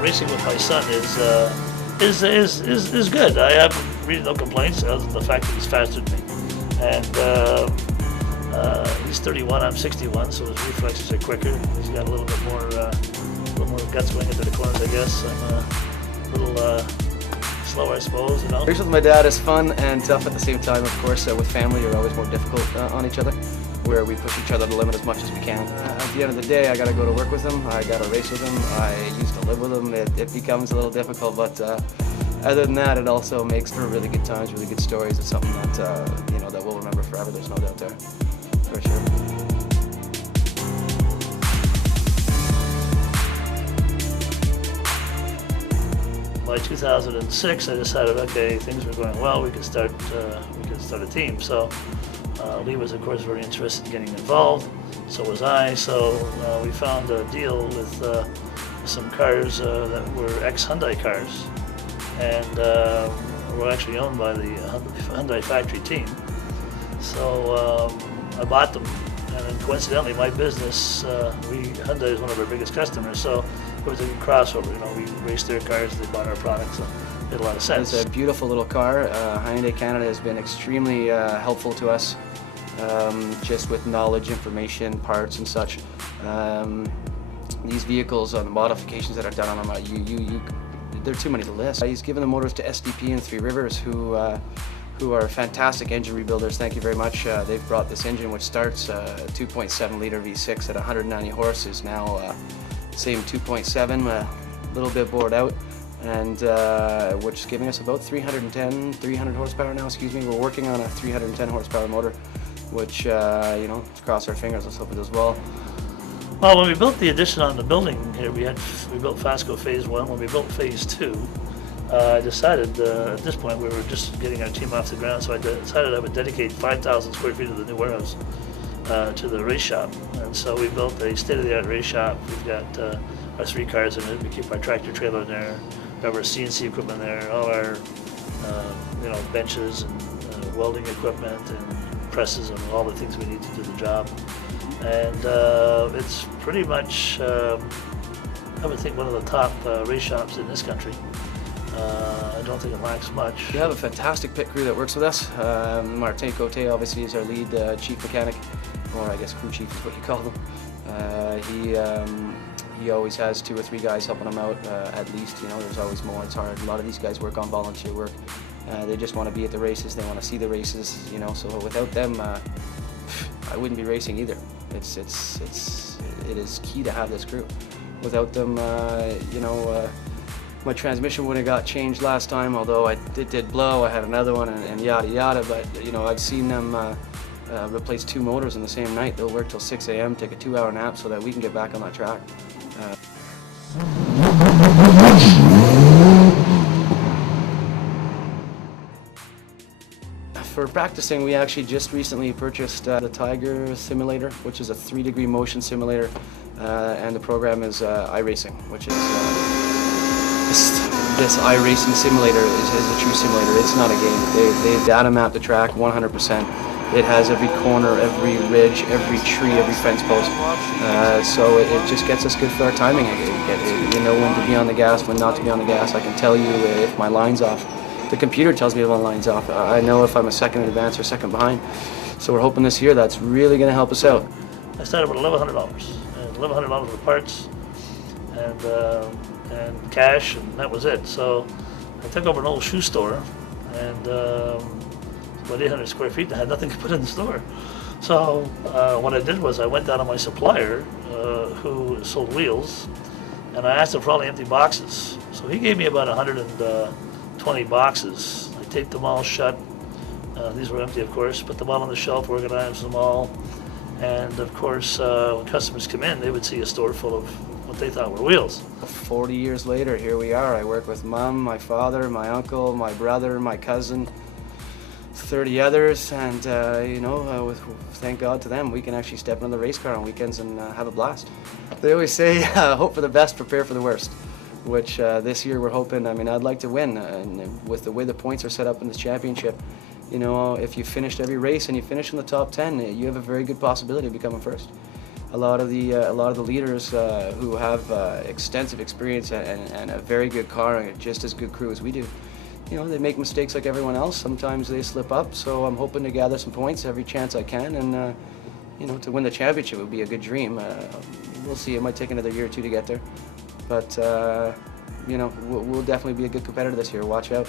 Racing with my son is good. I have really no complaints other than the fact that he's faster than me. And he's 31, I'm 61, so his reflexes are quicker. He's got a little bit more guts going into the corners, I guess. I'm a little slower, I suppose. You know. Racing with my dad is fun and tough at the same time. Of course, with family, you're always more difficult on each other, where we push each other to the limit as much as we can. At the end of the day, I got to go to work with him. I got to race with him. I used to live with him. It becomes a little difficult, but other than that, it also makes for really good times, really good stories. It's something that you know, that we'll remember forever. There's no doubt there, for sure. By 2006, I decided, okay, things were going well. We could start a team. So Lee was, of course, very interested in getting involved. So was I. So we found a deal with some cars that were ex-Hyundai cars, and were actually owned by the Hyundai factory team. So I bought them, and then coincidentally, my business, Hyundai is one of our biggest customers. So it was a crossover. You know, we raced their cars, they bought our products. So it made a lot of sense. It's a beautiful little car. Hyundai Canada has been extremely helpful to us, just with knowledge, information, parts, and such. These vehicles, the modifications that are done on them, there are too many to list. He's given the motors to SDP and Three Rivers, who are fantastic engine rebuilders. Thank you very much. They've brought this engine, which starts a 2.7 liter V6 at 190 horses, now same 2.7, a little bit bored out, and which is giving us about 300 horsepower now. Excuse me. We're working on a 310 horsepower motor, which you know, cross our fingers. Let's hope it does well. Well, when we built the addition on the building here, we built Fastco Phase 1. When we built Phase 2, I decided at this point we were just getting our team off the ground, so I decided I would dedicate 5,000 square feet of the new warehouse to the race shop. And so we built a state-of-the-art race shop. We've got our 3 cars in it. We keep our tractor trailer in there. We have our CNC equipment there, all our you know, benches and welding equipment and presses and all the things we need to do the job. And it's pretty much, I would think, one of the top race shops in this country. I don't think it lacks much. We have a fantastic pit crew that works with us. Martin Cote obviously is our lead chief mechanic, or I guess crew chief is what you call them. He always has 2 or 3 guys helping him out, at least. You know, there's always more. It's hard. A lot of these guys work on volunteer work. They just want to be at the races. They want to see the races. You know, so without them, I wouldn't be racing either. It is key to have this crew. Without them, you know, my transmission would have got changed last time. Although it did blow, I had another one, and yada yada. But you know, I've seen them replace 2 motors in the same night. They'll work till 6 a.m., take a 2-hour nap so that we can get back on that track. For practicing, we actually just recently purchased the Tiger simulator, which is a 3-degree motion simulator, and the program is iRacing, which is this iRacing simulator is a true simulator. It's not a game. They data map the track 100%. It has every corner, every ridge, every tree, every fence post. So it just gets us good for our timing. You know when to be on the gas, when not to be on the gas. I can tell you if my line's off. The computer tells me if my line's off. I know if I'm a second in advance or second behind. So we're hoping this year that's really going to help us out. I started with $1,100, and $1,100 for parts and cash, and that was it. So I took over an old shoe store, and about 800 square feet, and I had nothing to put in the store. So what I did was I went down to my supplier who sold wheels, and I asked him for all the empty boxes. So he gave me about 120 boxes. I taped them all shut. These were empty, of course. Put them all on the shelf, organized them all. And of course, when customers come in, they would see a store full of what they thought were wheels. 40 years later, here we are. I work with Mom, my father, my uncle, my brother, my cousin, 30 others, and you know, thank God to them, we can actually step into the race car on weekends and have a blast. They always say, hope for the best, prepare for the worst, which this year we're hoping. I mean, I'd like to win, and with the way the points are set up in this championship, you know, if you finished every race and you finish in the top 10, you have a very good possibility of becoming first. A lot of the leaders who have extensive experience and a very good car and just as good crew as we do, you know, they make mistakes like everyone else. Sometimes they slip up, so I'm hoping to gather some points every chance I can, and you know, to win the championship would be a good dream. We'll see. It might take another year or 2 to get there, but you know, we'll definitely be a good competitor this year. Watch out.